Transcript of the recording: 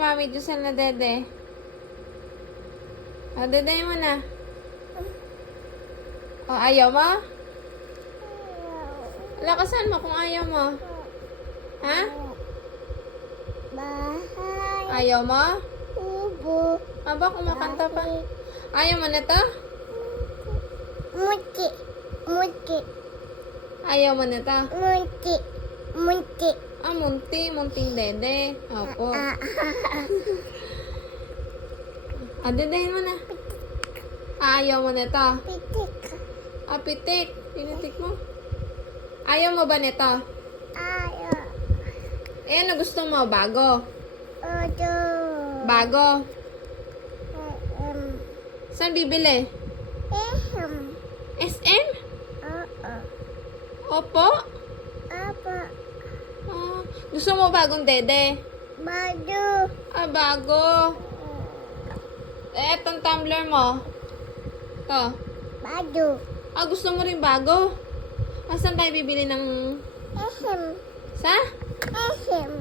Mami Josel na dede? O, dede mo na. O, ayaw mo? Lakasan mo kung ayaw mo. Ha? Bahay. Ayaw mo? Ubo. Aba, kumakanta pa. Ayaw mo na to? Muti. Muti. Ayaw mo na to? Muti. Muti. Ah, munting dede. Opo. Ah, dedehin mo na. Ah, ayaw mo na to? Pitik. Ah, pitik. Pinitik mo. Ayaw mo ba nito? Ayo. Eh, ano gusto mo? Bago? Odo. Bago? Saan bibili? SM? Oo. Opo? Apa. Ah, gusto mo bagong dede? Badu. Ah, bago. Eh, etong tumbler mo. To. Badu. Ah, gusto mo rin bago? Ah, saan tayo bibili ng... Ehem. Sa? Ehem.